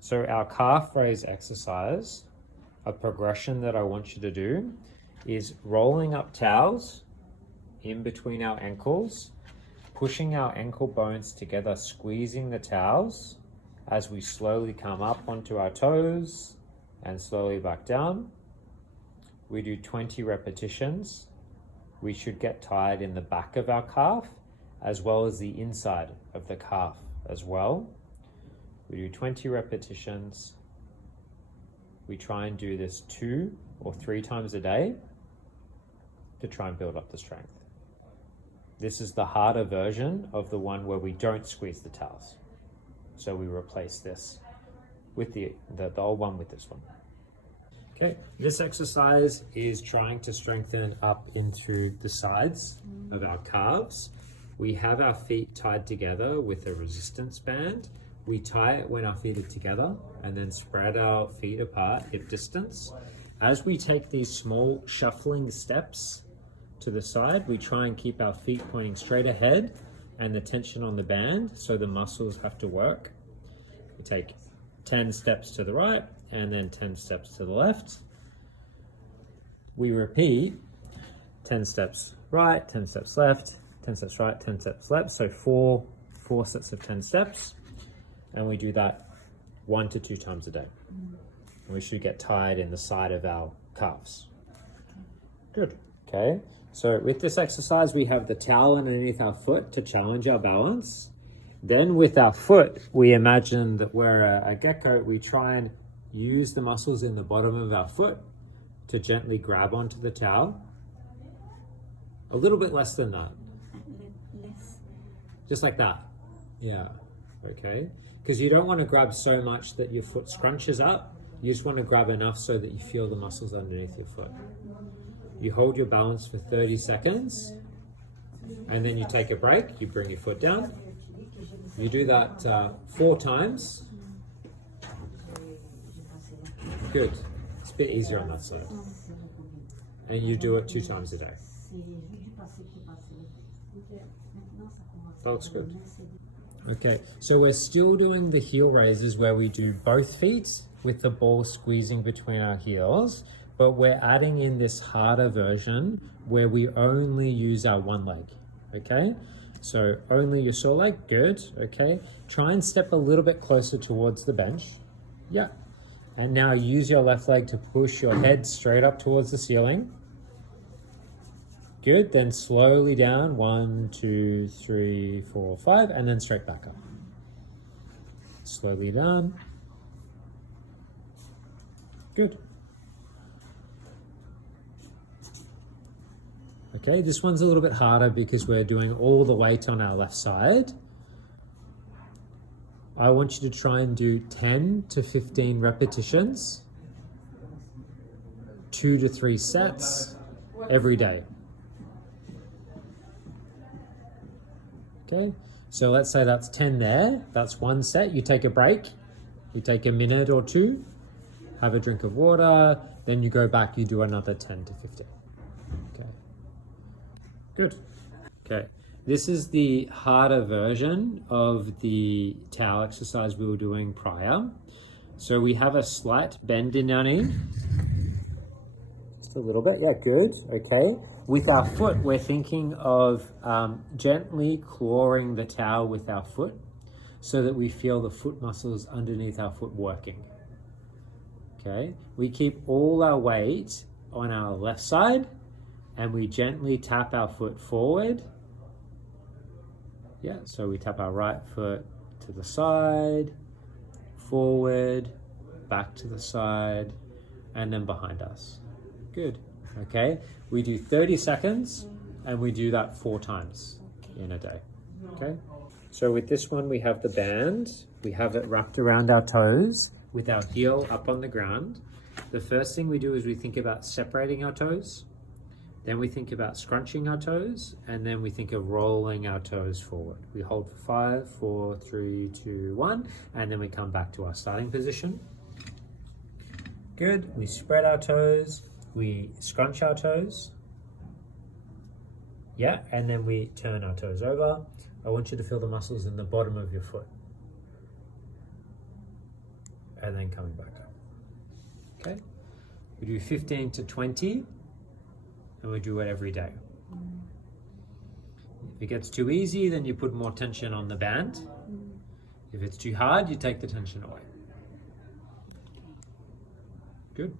So our calf raise exercise, a progression that I want you to do is rolling up towels in between our ankles, pushing our ankle bones together, squeezing the towels as we slowly come up onto our toes and slowly back down. We do 20 repetitions. We should get tired in the back of our calf as well as the inside of the calf as well. We do 20 repetitions. We try and do this 2 or 3 times a day to try and build up the strength. This is the harder version of the one where we don't squeeze the towels. So we replace this with the old one with this one. Okay, this exercise is trying to strengthen up into the sides of our calves. We have our feet tied together with a resistance band. We tie it when our feet are together and then spread our feet apart hip distance. As we take these small shuffling steps to the side, we try and keep our feet pointing straight ahead and the tension on the band, so the muscles have to work. We take 10 steps to the right and then 10 steps to the left. We repeat 10 steps right, 10 steps left, 10 steps right, 10 steps left. So four sets of 10 steps. And we do that 1 to 2 times a day. And we should get tired in the side of our calves. Good. Okay. So with this exercise, we have the towel underneath our foot to challenge our balance. Then with our foot, we imagine that we're a gecko. We try and use the muscles in the bottom of our foot to gently grab onto the towel. A little bit less than that. Less. Just like that. Yeah. Okay. Because you don't want to grab so much that your foot scrunches up. You just want to grab enough so that you feel the muscles underneath your foot. You hold your balance for 30 seconds and then you take a break. You bring your foot down. You do that 4 times. Good. It's a bit easier on that side. And you do it 2 times a day. That looks good. Okay, so we're still doing the heel raises where we do both feet with the ball squeezing between our heels, but we're adding in this harder version where we only use our one leg, okay? So only your sore leg, good, okay? Try and step a little bit closer towards the bench. Yeah. And now use your left leg to push your head straight up towards the ceiling. Good, then slowly down, 1, 2, 3, 4, 5, and then straight back up. Slowly down. Good. Okay, this one's a little bit harder because we're doing all the weight on our left side. I want you to try and do 10 to 15 repetitions, 2 to 3 sets every day. Okay, so let's say that's 10 there. That's 1 set. You take a break. You take a minute or 2, have a drink of water, then you go back, you do another 10 to 15. Okay, good. Okay, this is the harder version of the towel exercise we were doing prior. So we have a slight bend in our knee. Just a little bit, yeah, good, okay. With our foot, we're thinking of gently clawing the towel with our foot so that we feel the foot muscles underneath our foot working. Okay, we keep all our weight on our left side and we gently tap our foot forward. Yeah, so we tap our right foot to the side, forward, back to the side, and then behind us. Good. Okay, we do 30 seconds and we do that 4 times in a day. Okay, so with this one we have the band, we have it wrapped around our toes with our heel up on the ground. The first thing we do is we think about separating our toes, then we think about scrunching our toes, and then we think of rolling our toes forward. We hold for 5, 4, 3, 2, 1, and then we come back to our starting position. Good, we spread our toes, we scrunch our toes, yeah, and then we turn our toes over. I want you to feel the muscles in the bottom of your foot. and then coming back up. Okay? We do 15 to 20, and we do it every day. If it gets too easy, then you put more tension on the band. If it's too hard, you take the tension away. Good.